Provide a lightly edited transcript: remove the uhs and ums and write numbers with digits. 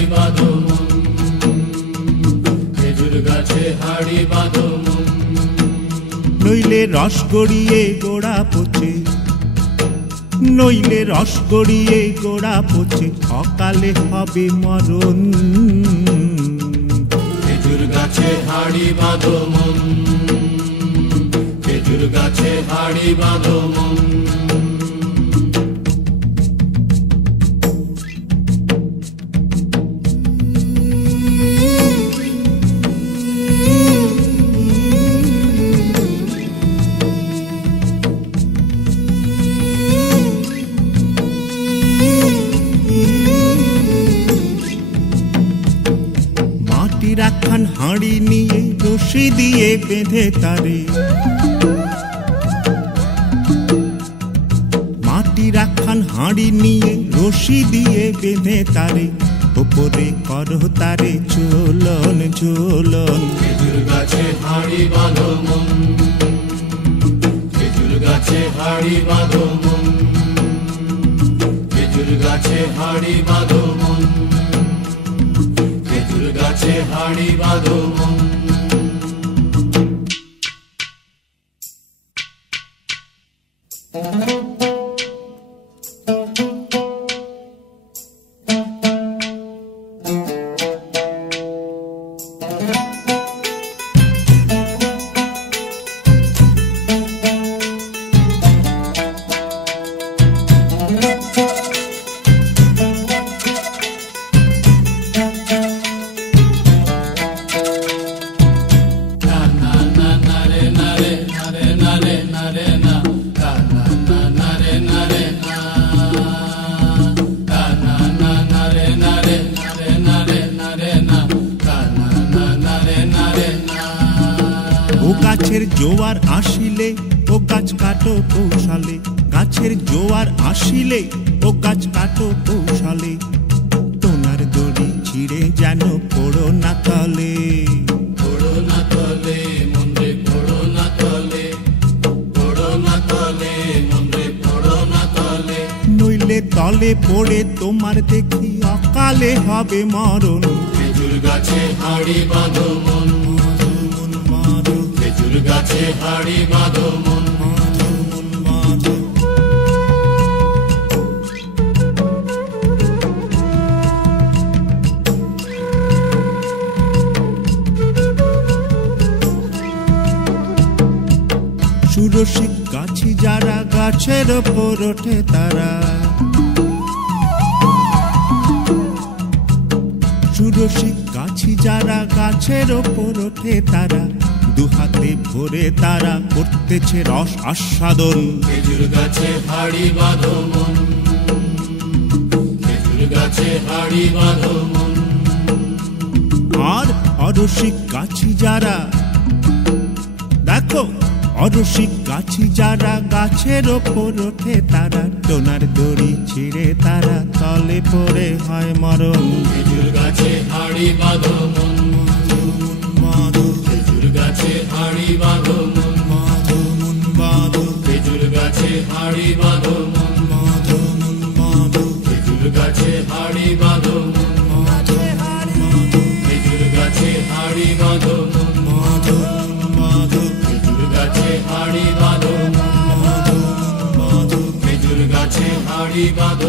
হাড়ি বাঁধো মন, খেজুর গাছে হাড়ি বাঁধো মন। নইলে রস গড়িয়ে গোড়া পচে, নইলে রস গড়িয়ে গোড়া পচে, অকালে হবে মরণ। খেজুর গাছে হাড়ি বাঁধো মন, খেজুর গাছে হাড়ি বাঁধো মন। রাখান হাঁড়ি নিয়ে রশি দিয়ে বেঁধে তারে, মাটি রাখান হাঁড়ি নিয়ে রশি দিয়ে বেঁধে তারে, ওপরে করো তারে ঝোলন ঝোলন। খেজুর গাছে হাড়ি বাঁধো মন, খেজুর গাছে হাড়ি বাঁধো মন, খেজুর গাছে হাড়ি বাঁধো মন, খেজুর গাছে হাড়ি বাঁধো মন। গাছের জোয়ার আসিলে ও গাছ কাটো কৌশলে, গাছের জোয়ার আসিলে ও গাছ কাটো কৌশলে, তোনার দড়ি ছিঁড়ে যেন পড়ো না তলে। পড়ো না তলে মন্দ্রে পড়ো না তলে, পড়ো না তলে মন্দ্রে পড়ো না তলে। নইলে তলে পড়ে তোমার দেখি অকালে হবে মরণ। খেজুর গাছে হাড়ি বাঁধো মন, খেজুর গাছে হাড়ি বাঁধো মন। সুরসিক গাছি যারা গাছের ওপর ওঠে তারা, সুরসিক গাছি যারা গাছের ওপর ওঠে তারা, দুহাতে ভরে তারা করতেছে রস আস্বাদন। খেজুর গাছে হাড়ি বাঁধো মন, খেজুর গাছে হাড়ি বাঁধো মন। আর অরসিক গাছি যারা, দেখো অরসিক গাছি যারা গাছের ওপর ওঠে তারা, টোনার দড়ি ছিঁড়ে তারা তলে পড়ে হয় মরণ। খেজুর গাছে হাড়ি বাঁধো মন, খেজুর গাছে হাড়ি বাঁধো মন, খেজুর গাছে হাড়ি বাঁধো মন, খেজুর গাছে হাড়ি বাঁধো মন, খেজুর গাছে হাড়ি বাঁধো মন, খেজুর গাছে হাড়ি বাঁধো মন, খেজুর গাছে হাড়ি বাঁধো।